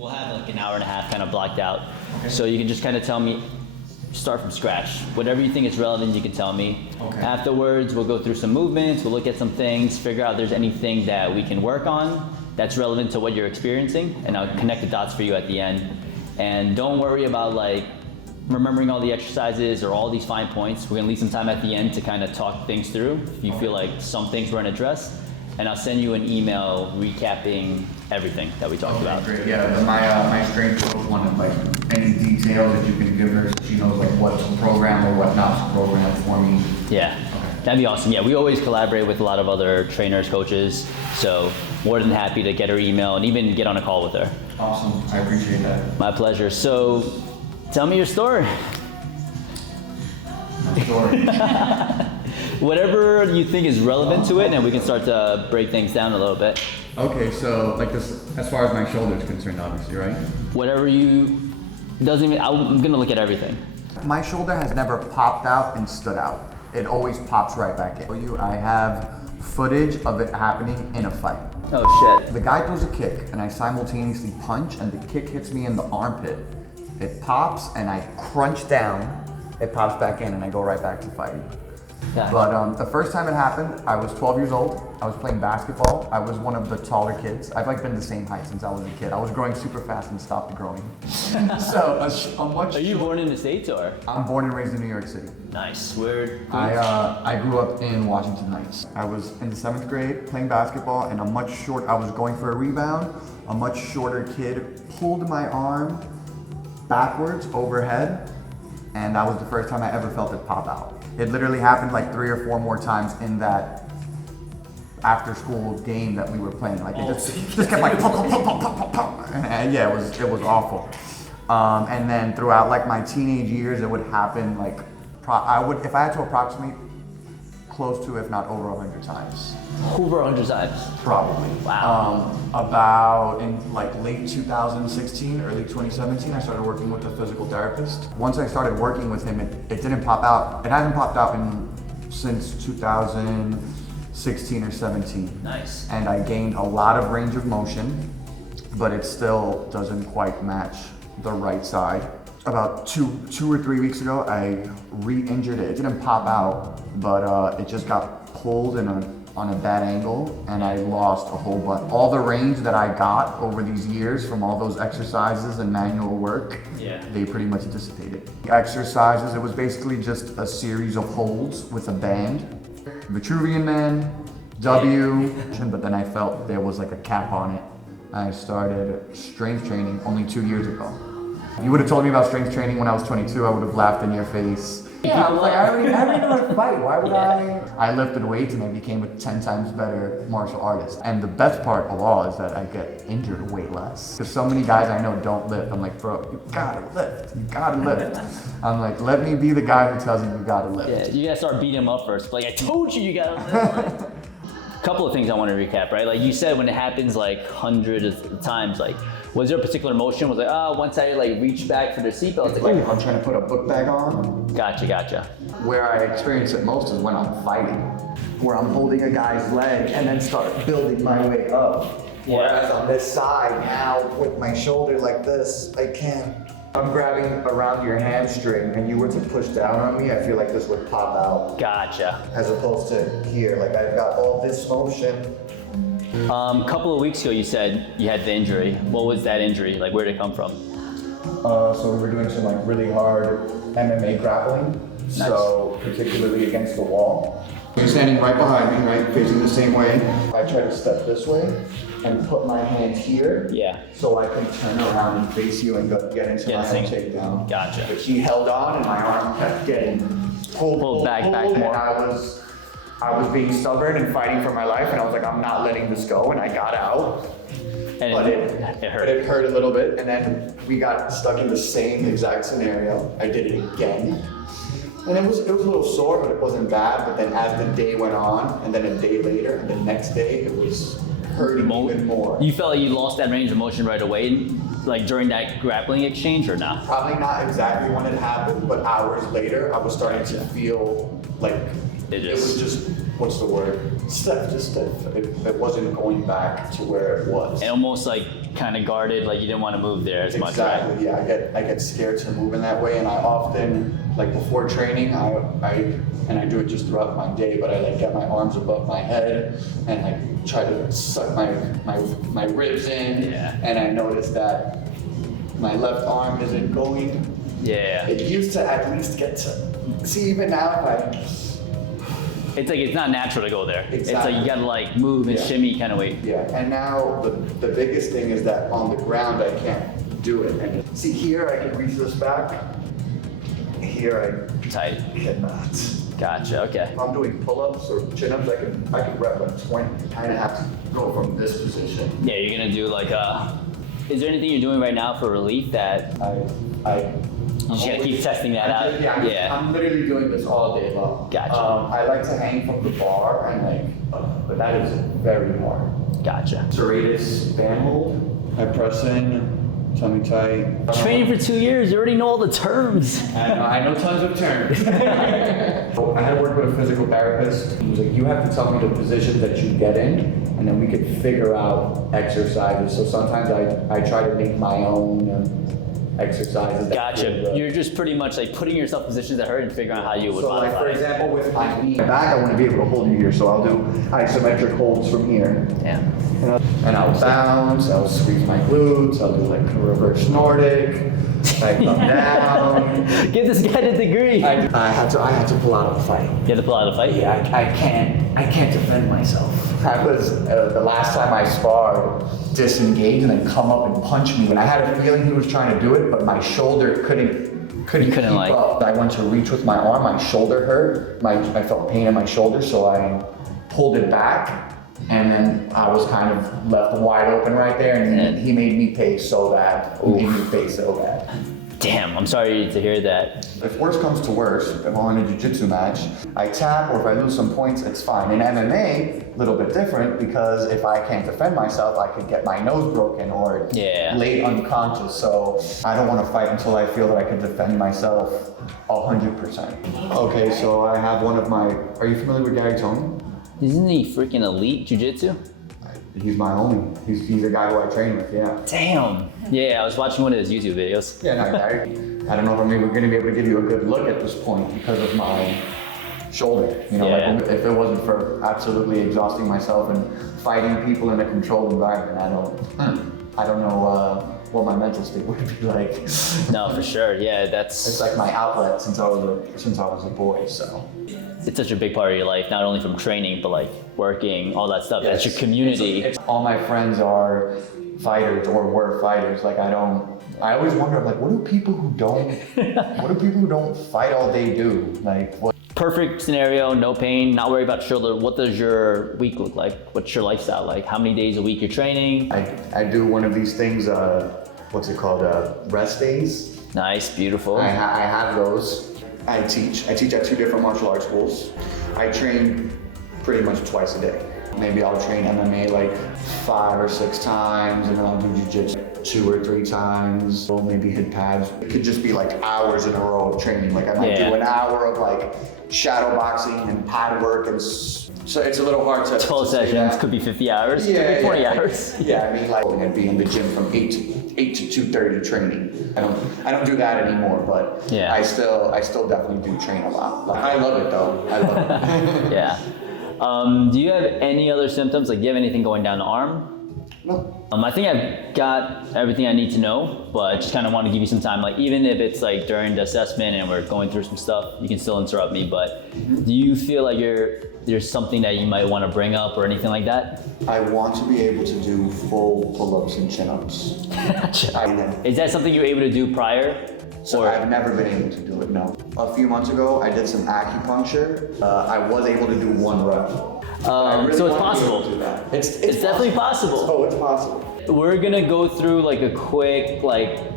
we'll have like an hour and a half kind of blocked out. Okay. So you can just kind of tell me, start from scratch. Whatever you think is relevant, you can tell me. Okay. Afterwards, we'll go through some movements, we'll look at some things, figure out if there's anything that we can work on that's relevant to what you're experiencing, and I'll connect the dots for you at the end. And don't worry about like remembering all the exercises or all these fine points. We're gonna leave some time at the end to kind of talk things through if you feel like some things weren't addressed. And I'll send you an email recapping everything that we talked about. Great. Yeah, my strength coach wanted like any details that you can give her so she knows like what's programmed or what not to program for me. Yeah, okay. That'd be awesome. Yeah, we always collaborate with a lot of other trainers, coaches, so more than happy to get her email and even get on a call with her. Awesome, I appreciate that. My pleasure. So, tell me your story. My story. Whatever you think is relevant to it, and we can start to break things down a little bit. Okay, so like this, as far as my shoulder is concerned, obviously, right? Whatever you, doesn't even, I'm gonna look at everything. My shoulder has never popped out and stood out. It always pops right back in. I have footage of it happening in a fight. Oh shit. The guy throws a kick and I simultaneously punch and the kick hits me in the armpit. It pops and I crunch down, it pops back in and I go right back to fighting. Yeah. But the first time it happened, I was 12 years old. I was playing basketball. I was one of the taller kids. I've like been the same height since I was a kid. I was growing super fast and stopped growing. Are you born in the States or? I'm born and raised in New York City. Nice. Where? I grew up in Washington Heights. I was in the 7th grade playing basketball and I was going for a rebound. A much shorter kid pulled my arm backwards overhead, and that was the first time I ever felt it pop out. It literally happened like 3 or 4 more times in that after school game that we were playing. Like it just kept like pop, pop, pop, pop, pop, pop. And yeah, it was awful. And then throughout like my teenage years, it would happen like if I had to approximate, close to, if not over 100 times. Over 100 times? Probably. Wow. About in like late 2016, early 2017, I started working with a physical therapist. Once I started working with him, it didn't pop out. It hasn't popped out since 2016 or 17. Nice. And I gained a lot of range of motion, but it still doesn't quite match the right side. About two or 3 weeks ago, I re-injured it. It didn't pop out, but it just got pulled on a bad angle, and I lost a whole bunch. All the range that I got over these years from all those exercises and manual work, they pretty much dissipated. The exercises, it was basically just a series of holds with a band. Vitruvian Man, W, but then I felt there was like a cap on it. I started strength training only 2 years ago. You would have told me about strength training when I was 22, I would have laughed in your face. Yeah, I was like, I already know how to fight, why would I lifted weights and I became a 10 times better martial artist. And the best part of all is that I get injured way less. Because so many guys I know don't lift. I'm like, bro, you gotta lift, you gotta lift. I'm like, let me be the guy who tells you you gotta lift. Yeah, you gotta start beating him up first. Like, I told you gotta lift. Couple of things I want to recap, right? Like you said, when it happens like hundreds of times, like, was there a particular motion? Was like, once I like reach back for the seatbelt, it's like, I'm trying to put a book bag on. Gotcha. Where I experience it most is when I'm fighting, where I'm holding a guy's leg and then start building my way up. Whereas on this side now, with my shoulder like this, I can't. I'm grabbing around your hamstring and you were to push down on me, I feel like this would pop out. Gotcha. As opposed to here, like I've got all this motion. Couple of weeks ago you said you had the injury. What was that injury? Like where did it come from? So we were doing some like really hard MMA grappling. Nice. So particularly against the wall. You're standing right behind me, right, facing the same way. I try to step this way and put my hand here. Yeah. So I can turn around and face you and get into my head takedown. Gotcha. But he held on and my arm kept getting pulled back more. And I was being stubborn and fighting for my life, and I was like, I'm not letting this go, and I got out. And it hurt. But it hurt a little bit, and then we got stuck in the same exact scenario. I did it again. And it was a little sore, but it wasn't bad. But then as the day went on, and then a day later, and the next day, it was hurting even more. You felt like you lost that range of motion right away, like during that grappling exchange, or not? Probably not exactly when it happened, but hours later, I was starting to feel like it was just, what's the word? Stiff, just stiff. It wasn't going back to where it was. And almost like kind of guarded, like you didn't want to move there as much, Exactly. right? Yeah, I get scared to move in that way, and I often, like before training, I do it just throughout my day, but I like get my arms above my head and like try to suck my ribs in. Yeah. And I notice that my left arm isn't going. Yeah. It used to at least get to see, even now It's like it's not natural to go there. It's Exactly. like you gotta like move and Yeah. shimmy kind of way. Yeah, and now the biggest thing is that on the ground I can't do it. And see, here I can reach this back. Here Tight. I cannot. Gotcha. Okay. If I'm doing pull-ups or chin-ups, I can rep like 20. I kind of have to go from this position. Yeah, you're gonna do like is there anything you're doing right now for relief that You just gotta keep testing that out? Yeah, I'm literally doing this all day long. Gotcha. I like to hang from the bar and but that is very hard. Gotcha. Serratus band hold. I press in, tummy tight. Training for 2 years, you already know all the terms. I know tons of terms. I had to work with a physical therapist. He was like, you have to tell me the positions that you get in, and then we could figure out exercises. So sometimes I try to make my own exercises. that Gotcha. feel, You're just pretty much like putting yourself in positions that hurt and figuring out how you would So like modify for it. example, with my knee back, I want to be able to hold you here. So I'll do isometric holds from here. Yeah. And I'll bounce, I'll squeeze my glutes, I'll do like a reverse Nordic, I come down. Give this guy the degree. I had to pull out of the fight. You have to pull out a fight? Yeah, I can't defend myself. I was, the last time I sparred, disengaged and then come up and punch me. And I had a feeling he was trying to do it, but my shoulder couldn't keep like- up. I went to reach with my arm, my shoulder hurt. I felt pain in my shoulder, so I pulled it back. And then I was kind of left wide open right there, and he made me pay so bad. Damn, I'm sorry to hear that. If worse comes to worse, if I'm on a jiu-jitsu match, I tap, or if I lose some points, it's fine. In MMA, a little bit different, because if I can't defend myself, I could get my nose broken or laid unconscious. So I don't want to fight until I feel that I can defend myself 100%. Okay, so I have one of my, are you familiar with Gary Tony? Isn't he freaking elite jiu-jitsu? He's my homie. He's a guy who I train with, yeah. Damn. Yeah, I was watching one of his YouTube videos. Yeah, no, Gary, I don't know if I'm even going to be able to give you a good look at this point because of my shoulder. You know, like if it wasn't for absolutely exhausting myself and fighting people in a controlled environment, I don't know what my mental state would be like. No, for sure. Yeah, It's like my outlet since I was a boy. So it's such a big part of your life, not only from training, but like working, all that stuff. That's your community. All my friends are fighters or were fighters. Like I always wonder, like, what do people who don't fight all day do? Like, what? Perfect scenario, no pain, not worry about shoulder. What does your week look like? What's your lifestyle like? How many days a week you're training? I do one of these things, what's it called? Rest days. Nice, beautiful. I have those. I teach at 2 different martial arts schools. I train pretty much twice a day. Maybe I'll train MMA like 5 or 6 times, and then I'll do jiu-jitsu 2 or 3 times. Or maybe hit pads. It could just be like hours in a row of training. Like I might do an hour of like shadow boxing and pad work, and so it's a little hard to 12 sessions, could be 50 hours, could be 40 hours. Yeah, I mean, like I'd be in the gym from 8 to 2:30 training. I don't do that anymore, but I still definitely do train a lot. Like, I love it though. I love it. Yeah. Do you have any other symptoms? Like, do you have anything going down the arm? No. I think I've got everything I need to know, but I just kind of want to give you some time. Like, even if it's like during the assessment and we're going through some stuff, you can still interrupt me. But do you feel like there's something that you might want to bring up or anything like that? I want to be able to do full pull-ups and chin-ups. Is that something you were able to do prior? So I've never been able to do it, no. A few months ago, I did some acupuncture. I was able to do 1 rep. So it's possible. It's definitely possible. Oh, it's possible. We're gonna go through like a quick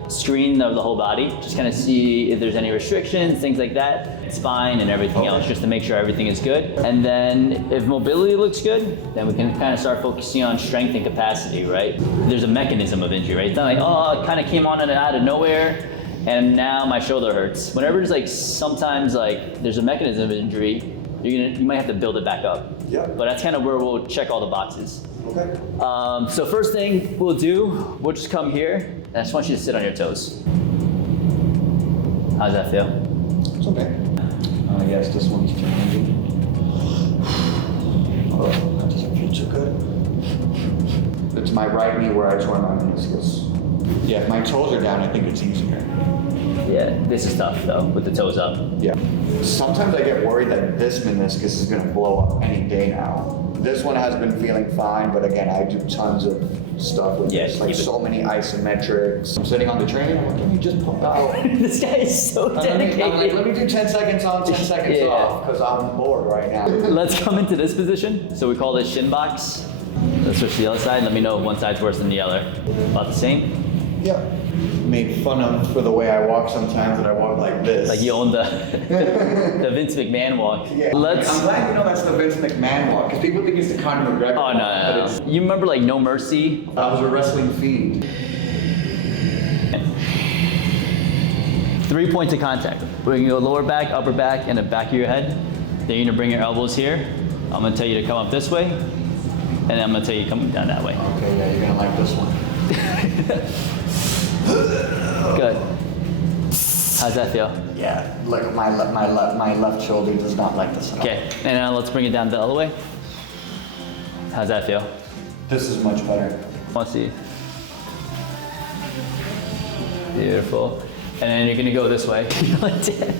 screen of the whole body, just kind of see if there's any restrictions, things like that, spine and everything else, just to make sure everything is good. And then if mobility looks good, then we can kind of start focusing on strength and capacity, right? There's a mechanism of injury, right? It's not like, oh, it kind of came on and out of nowhere, and now my shoulder hurts. Whenever there's like sometimes like there's a mechanism of injury, you might have to build it back up. Yeah. But that's kind of where we'll check all the boxes. Okay. So first thing we'll do, we'll just come here, and I just want you to sit on your toes. How's that feel? It's okay. Yes, this one's challenging. Oh, that doesn't feel too good. It's my right knee where I tore my meniscus. Yeah, if my toes are down, I think it's easier. Yeah, this is tough though, with the toes up. Yeah. Sometimes I get worried that this meniscus is gonna blow up any day now. This one has been feeling fine, but again, I do tons of stuff with Yeah, this, like keep it- so many isometrics. I'm sitting on the train, I'm like, let me just pump out. This guy is so I'm like, dedicated. let me do 10 seconds on, 10 seconds Yeah. off, because I'm bored right now. Let's come into this position. So we call this shin box. Let's switch to the other side. Let me know if one side's worse than the other. About the same? Yeah. Made fun of for the way I walk sometimes, that I walk like this. Like you own the the Vince McMahon walk. Yeah. Let's. I'm glad you know that's the Vince McMahon walk, because people think it's the Conor McGregor Oh walk, no, but no, it's, no. You remember like No Mercy? I was a wrestling fiend. 3 points of contact. We're gonna go lower back, upper back, and the back of your head. Then you're gonna bring your elbows here. I'm gonna tell you to come up this way, and then I'm gonna tell you to come down that way. Okay, yeah, you're gonna like this one. Good. How's that feel? Yeah, look, my left shoulder does not like this at all. Okay, and now let's bring it down the other way. How's that feel? This is much better. Want to see? Beautiful. And then you're gonna go this way. You're like, "Dad."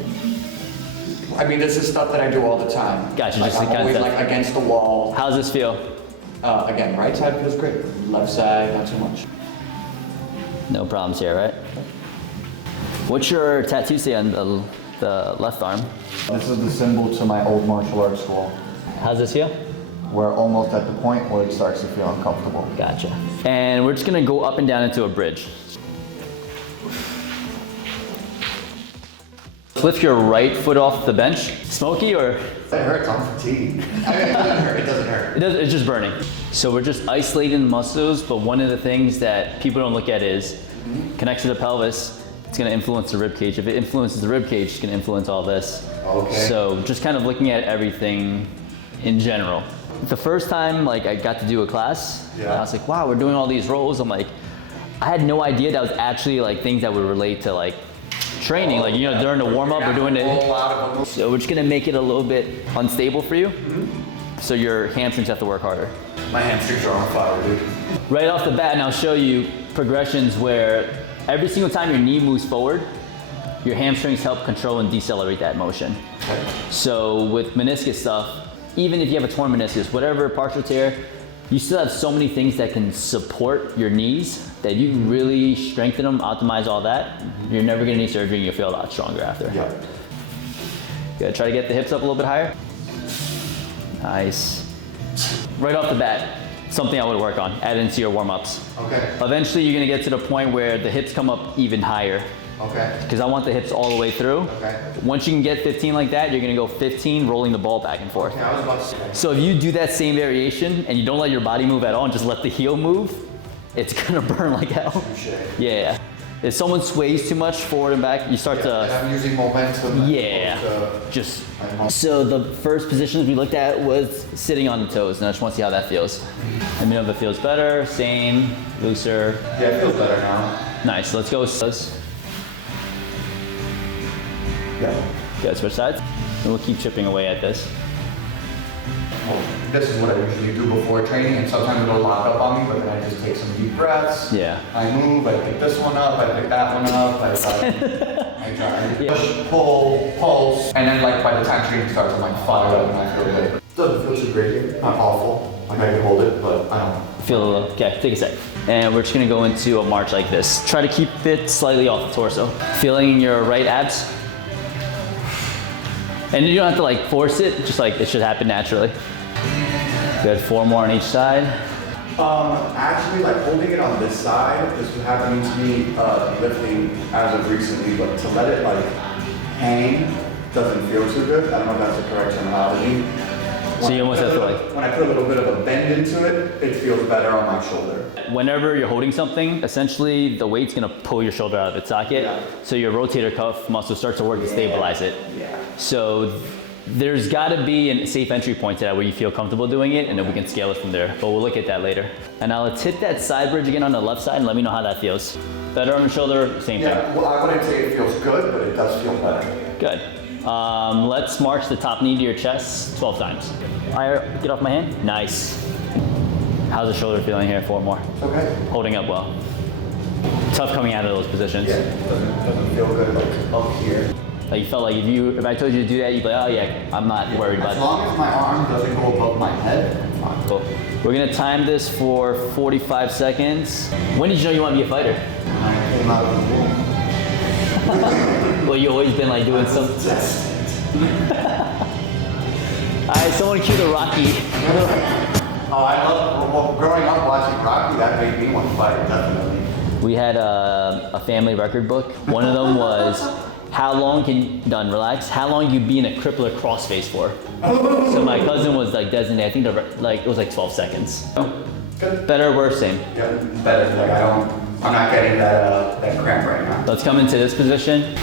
I mean, this is stuff that I do all the time. Gotcha, Like, just I'm the always concept. like against the wall. How's this feel? Again, right side feels great. Left side, not so much. No problems here, right? What's your tattoo say on the left arm? This is the symbol to my old martial arts school. How's this feel? We're almost at the point where it starts to feel uncomfortable. Gotcha. And we're just gonna go up and down into a bridge. Lift your right foot off the bench. Smoky or? It hurts, I'm fatigued. I mean, it doesn't hurt, it doesn't hurt. It's just burning. So we're just isolating the muscles, but one of the things that people don't look at is connects to the pelvis. It's gonna influence the rib cage. If it influences the rib cage, it's gonna influence all this. Okay. So just kind of looking at everything in general. The first time like I got to do a class, Yeah. I was like, wow, we're doing all these rolls. I'm like, I had no idea that was actually like things that would relate to like training. Like, you know, during the warm up, we're doing it. So we're just gonna make it a little bit unstable for you. So your hamstrings have to work harder. My hamstrings are on fire, dude. Right off the bat, and I'll show you progressions where every single time your knee moves forward, your hamstrings help control and decelerate that motion. Okay. So with meniscus stuff, even if you have a torn meniscus, whatever partial tear, you still have so many things that can support your knees that you can really strengthen them, optimize all that. You're never gonna need surgery and you'll feel a lot stronger after. Yeah. Good, try to get the hips up a little bit higher. Nice. Right off the bat, something I would work on, add into your warm-ups. Okay. Eventually you're gonna get to the point where the hips come up even higher, Okay. because I want the hips all the way through. Okay. Once you can get 15 like that, you're gonna go 15 rolling the ball back and forth. Okay, I was about to say. So if you do that same variation and you don't let your body move at all and just let the heel move, it's gonna burn like hell. Touche. Yeah. If someone sways too much forward and back, you start And to, I'm using momentum. yeah, just. I So the first positions we looked at was sitting on the toes, and I just want to see how that feels. Let me know if it feels better, same, looser. Yeah, it feels better now. Nice, let's go with toes. Yeah. Good, switch sides. And we'll keep chipping away at this. Well, this is what I usually do before training, and sometimes it'll lock up on me, but then I just take some deep breaths. Yeah. I move, I pick this one up, I pick that one up, I try push, pull, pulse, and then like by the time training starts, I'm like fired up and I feel good. Doesn't feel too great here, not awful. Like I can hold it, but I don't. Feel a little, okay, take a sec. And we're just gonna go into a march like this. Try to keep it slightly off the torso. Feeling your right abs. And you don't have to like force it, just like it should happen naturally. Good, 4 more on each side. Actually, like holding it on this side, this was happening to me lifting as of recently, but to let it like hang doesn't feel too good. I don't know if that's the correct terminology. So you almost have to like, When I put a little bit of a bend into it, it feels better on my shoulder. whenever you're holding something, essentially the weight's gonna pull your shoulder out of its socket. Yeah. So your rotator cuff muscle starts to work to stabilize it. Yeah. So There's got to be a safe entry point to that where you feel comfortable doing it, and then we can scale it from there. But we'll look at that later. And now let's hit that side bridge again on the left side and let me know how that feels. Better on the shoulder, same thing. Yeah, well, I wouldn't say it feels good, but it does feel better. Good. Let's march the top knee to your chest 12 times. Higher, get off my hand. Nice. How's the shoulder feeling here? 4 more. Okay. Holding up well. Tough coming out of those positions. Yeah, it doesn't feel good like up here. Like you felt like if I told you to do that, you'd be like, oh yeah, I'm not worried about As it. long as my arm doesn't go above my head, I'm fine. Cool. We're gonna time this for 45 seconds. When did you know you want to be a fighter? When I came out of the womb. Well, you always been like doing some. All right, someone cue the Rocky. Oh, I love, well, growing up watching Rocky, that made me want to fight, definitely. We had a family record book. One of them was how long relax, how long you'd be in a crippler crossface for. So my cousin was like designated, I think it was like 12 seconds. Good. Better or worse, same. Yeah, better. Like I'm not getting that cramp right now. Let's come into this position.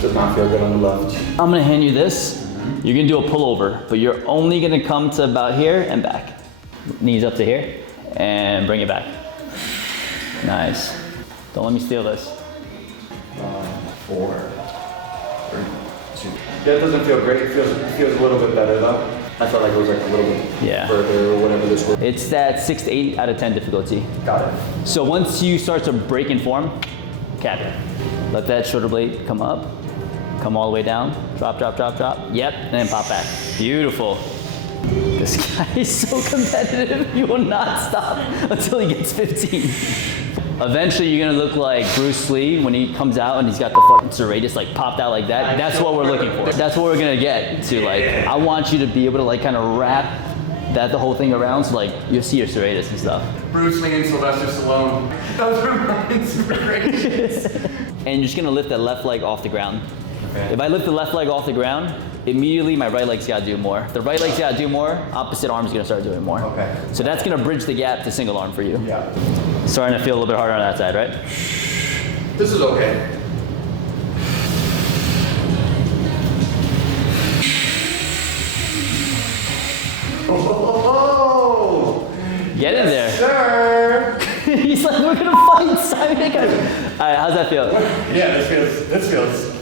Does not feel good on the left. I'm gonna hand you this. You're gonna do a pullover, but you're only gonna come to about here and back. Knees up to here, and bring it back. Nice. Don't let me steal this. 4, 3, 2. That doesn't feel great. It feels a little bit better though. I felt like it was like a little bit further or whatever this was. It's that 6 to 8 out of 10 difficulty. Got it. So once you start to break in form, cap it. Let that shoulder blade come up, come all the way down, drop, drop, drop, drop. Yep, and then pop back. Beautiful. This guy is so competitive, he will not stop until he gets 15. Eventually you're gonna look like Bruce Lee when he comes out and he's got the fucking serratus like popped out like that. That's what we're looking for. That's what we're gonna get to. Like, I want you to be able to like kind of wrap the whole thing around, so like you'll see your serratus and stuff. Bruce Lee and Sylvester Stallone. Those are my inspirations. And you're just gonna lift that left leg off the ground. Okay. If I lift the left leg off the ground, immediately my right leg's gotta do more. The right leg's gotta do more, opposite arm's gonna start doing more. Okay. So that's gonna bridge the gap to single arm for you. Yeah. Starting to feel a little bit harder on that side, right? This is okay. Oh, Get in there. sir. He's like, we're gonna fight Simon. All right, how's that feel? Yeah, this feels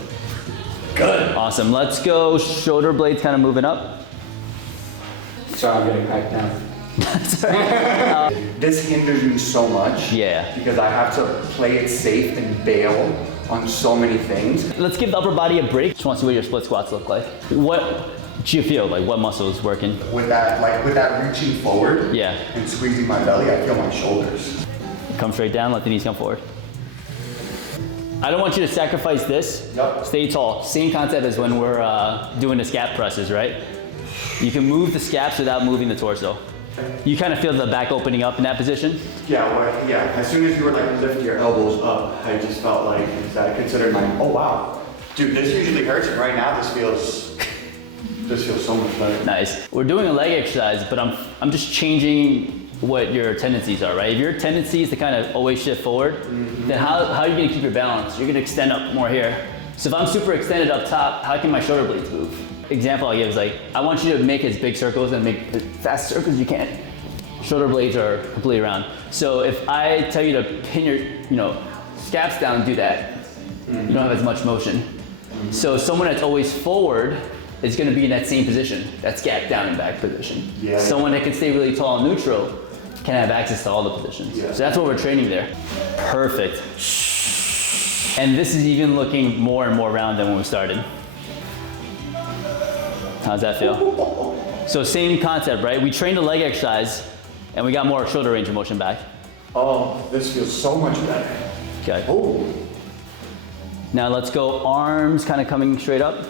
good. Awesome. Let's go. Shoulder blades kind of moving up. Sorry, I'm getting hyped now. That's all right. This hinders me so much. Yeah. Because I have to play it safe and bail on so many things. Let's give the upper body a break. Just want to see what your split squats look like. What do you feel like? What muscle is working? With that reaching forward Yeah. and squeezing my belly, I feel my shoulders. Come straight down. Let the knees come forward. I don't want you to sacrifice this. Yep. Stay tall. Same concept as when we're doing the scap presses, right? You can move the scaps without moving the torso. You kind of feel the back opening up in that position? Yeah, yeah. As soon as you were like lifting your elbows up, I just felt like I considered oh wow. Dude, this usually hurts, and right now this feels so much better. Nice. We're doing a leg exercise, but I'm just changing what your tendencies are, right? If your tendency is to kind of always shift forward, then how are you gonna keep your balance? You're gonna extend up more here. So if I'm super extended up top, how can my shoulder blades move? Example I give is like, I want you to make as big circles and make as fast circles as you can. Shoulder blades are completely round. So if I tell you to pin your, scaps down, do that. You don't have as much motion. So someone that's always forward is gonna be in that same position, that scap down and back position. Yeah. Someone that can stay really tall and neutral can have access to all the positions. Yeah. So that's what we're training there. Perfect. And this is even looking more and more round than when we started. How's that feel? So same concept, right? We trained a leg exercise and we got more shoulder range of motion back. Oh, this feels so much better. Okay. Oh. Now let's go arms kind of coming straight up.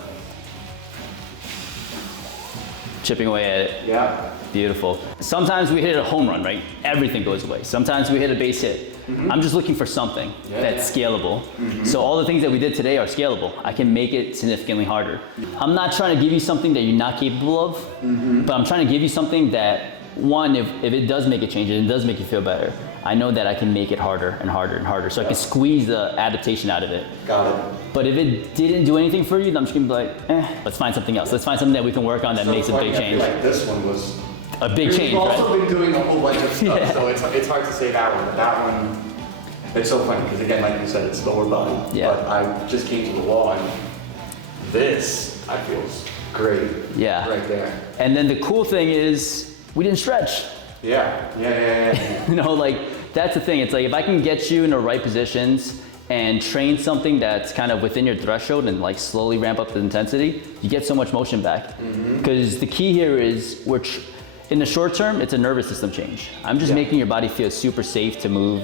Chipping away at it. Yeah. Beautiful. Sometimes we hit a home run, right? Everything goes away. Sometimes we hit a base hit. I'm just looking for something that's scalable. So all the things that we did today are scalable. I can make it significantly harder. I'm not trying to give you something that you're not capable of, but I'm trying to give you something that, one, if it does make a change and it does make you feel better, I know that I can make it harder and harder and harder. So I can squeeze the adaptation out of it. Got it. But if it didn't do anything for you, then I'm just gonna be like, let's find something else. Let's find something that we can work on that makes a big change. I feel like this one was A big change, We've right? also been doing a whole bunch of stuff, Yeah. so it's hard to say that one. But that one, it's so funny because again, like you said, it's lower body. Yeah. But I just came to the wall and this, I feel great. Yeah. Right there. And then the cool thing is, we didn't stretch. Yeah. You know, like, that's the thing. It's like, if I can get you in the right positions and train something that's kind of within your threshold and like slowly ramp up the intensity, you get so much motion back. Because the key here is, in the short term, it's a nervous system change. I'm just making your body feel super safe to move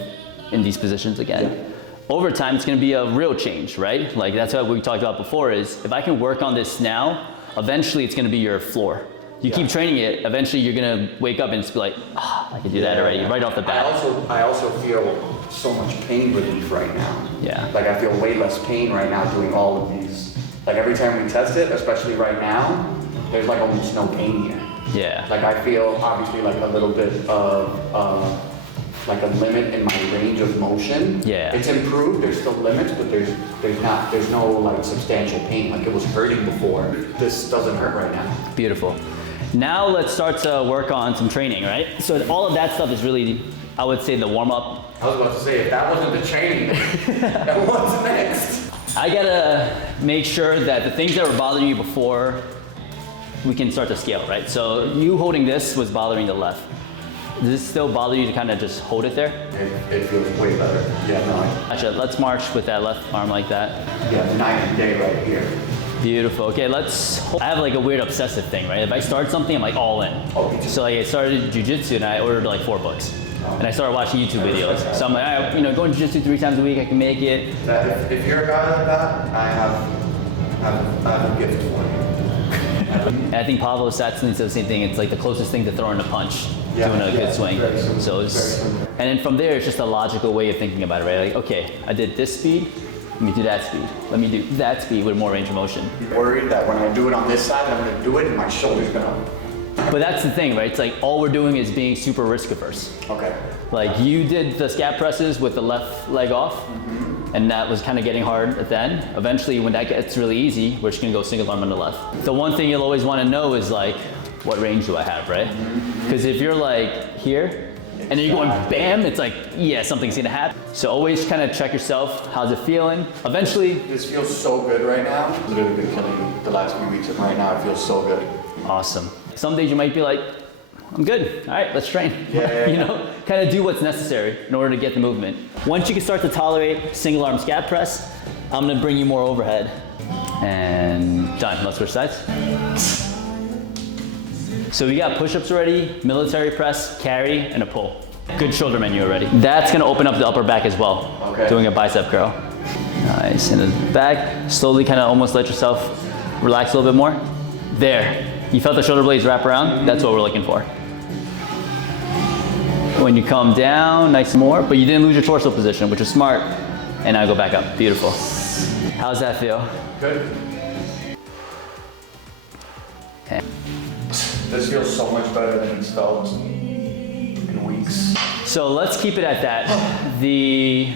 in these positions again. Yeah. Over time, it's gonna be a real change, right? Like, that's what we talked about before is, if I can work on this now, eventually it's gonna be your floor. You keep training it, eventually you're gonna wake up and just be like, I can do that already, right off the bat. I also feel so much pain relief right now. Yeah. Like I feel way less pain right now doing all of these. Like every time we test it, especially right now, there's like almost no pain here. Yeah. Like I feel obviously like a little bit of like a limit in my range of motion. Yeah. It's improved, there's still limits, but there's no like substantial pain. Like it was hurting before. This doesn't hurt right now. Beautiful. Now let's start to work on some training, right? So all of that stuff is really, I would say, the warm up. I was about to say, if that wasn't the training, then what's next? I gotta make sure that the things that were bothering you before, we can start to scale, right? So you holding this was bothering the left. Does this still bother you to kind of just hold it there? It feels way better. Yeah, no. Gotcha, let's march with that left arm like that. Yeah, night and day right here. Beautiful, okay, I have like a weird obsessive thing, right? If I start something, I'm like all in. Oh, me too. So like I started jujitsu and I ordered like 4 books. And I started watching YouTube videos. So I'm like, all right, going to jujitsu 3 times a week, I can make it. If you're a guy like that, I have a gift for you. And I think Pablo Satsny said the same thing. It's like the closest thing to throwing a punch, doing a good swing. Very similar, So very it's, similar. and then from there, it's just a logical way of thinking about it, right? Like, okay, I did this speed, let me do that speed. Let me do that speed with more range of motion. I'm worried that when I do it on this side, I'm gonna do it and my shoulder's gonna. But that's the thing, right? It's like all we're doing is being super risk averse. Okay. Like you did the scat presses with the left leg off, and that was kind of getting hard at the end. Eventually, when that gets really easy, we're just gonna go single arm on the left. The one thing you'll always wanna know is like, what range do I have, right? Because if you're like here, and then you're going bam, it's like, yeah, something's gonna happen. So always kind of check yourself, how's it feeling? Eventually, This feels so good right now. It's literally been killing me the last few weeks, and right now it feels so good. awesome. Some days you might be like, I'm good, all right, let's train. Yeah. You know, kind of do what's necessary in order to get the movement. Once you can start to tolerate single arm scat press, I'm gonna bring you more overhead. And done, let's switch sides. So we got push-ups already, military press, carry, and a pull. Good shoulder menu already. That's gonna open up the upper back as well. Okay. Doing a bicep curl. Nice, in the back. Slowly kind of almost let yourself relax a little bit more. There, you felt the shoulder blades wrap around? That's what we're looking for. When you come down, nice and more, but you didn't lose your torso position, which is smart. And now go back up, beautiful. How's that feel? Good. Okay. This feels so much better than it's felt in weeks. So let's keep it at that. The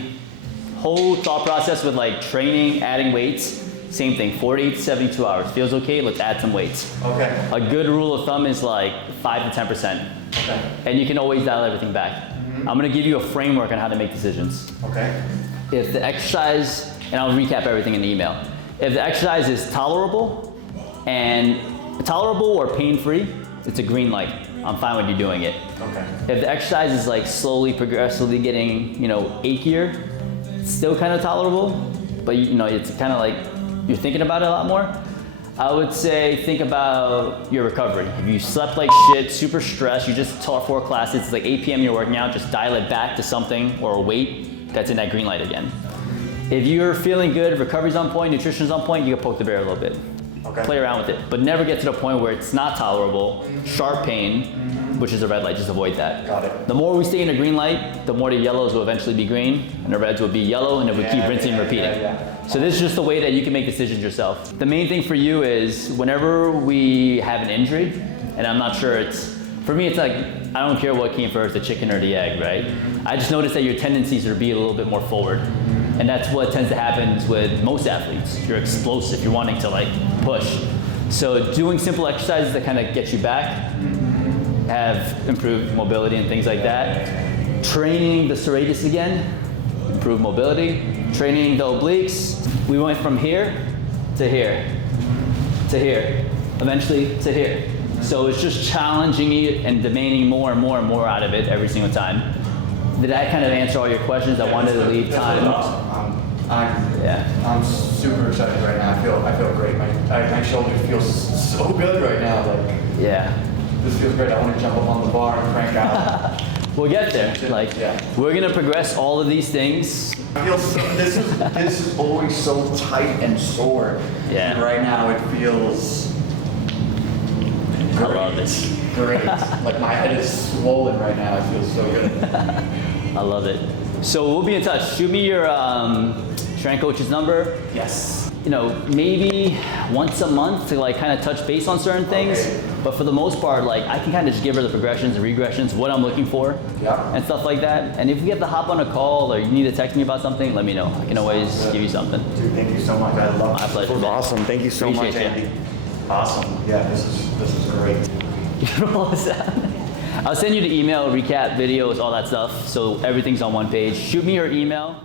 whole thought process with like training, adding weights, same thing, 48 to 72 hours. Feels okay, let's add some weights. Okay. A good rule of thumb is like 5 to 10%. Okay. And you can always dial everything back. I'm gonna give you a framework on how to make decisions. Okay. If the exercise, and I'll recap everything in the email. If the exercise is tolerable or pain-free, it's a green light. I'm fine with you doing it. Okay. If the exercise is like slowly, progressively getting, achier, it's still kind of tolerable, but it's kind of like you're thinking about it a lot more. I would say think about your recovery. If you slept like shit, super stressed, you just taught 4 classes, it's like 8 p.m. you're working out, just dial it back to something or a weight that's in that green light again. If you're feeling good, recovery's on point, nutrition's on point, you can poke the bear a little bit. Okay. Play around with it, but never get to the point where it's not tolerable, sharp pain, which is a red light, just avoid that. Got it. The more we stay in a green light, the more the yellows will eventually be green, and the reds will be yellow, and if we keep rinsing and repeating. Yeah. So this is just a way that you can make decisions yourself. The main thing for you is whenever we have an injury, and I'm not sure for me it's like I don't care what came first, the chicken or the egg, right? I just noticed that your tendencies are to be a little bit more forward. And that's what tends to happen with most athletes. You're explosive, you're wanting to like push. So doing simple exercises that kind of get you back have improved mobility and things like that. Training the serratus again, improve mobility. Training the obliques, we went from here to here, to here, eventually to here. So it's just challenging it and demanding more and more and more out of it every single time. Did that kind of answer all your questions? I wanted to leave time. I'm super excited right now. I feel great. My shoulder feels so good right now. Like, Yeah. this feels great. I want to jump up on the bar and crank out. We'll get there. Like, Yeah. we're gonna progress all of these things. I feel so, this is always so tight and sore. Yeah. And right now it feels I love this. great. Like my head is swollen right now. It feels so good. I love it. So we'll be in touch. Shoot me your strength coach's number. Yes. You know, maybe once a month to like kind of touch base on certain things. Okay. But for the most part, like I can kind of just give her the progressions and regressions, what I'm looking for, Yeah. and stuff like that. And if we have to hop on a call or you need to text me about something, let me know. I can always give you something. Dude, thank you so much. I love My it. pleasure, This was man. awesome. Thank you so Appreciate much, you. Andy. Awesome. Yeah, this is great. I'll send you the email, recap videos, all that stuff. So everything's on one page. Shoot me your email.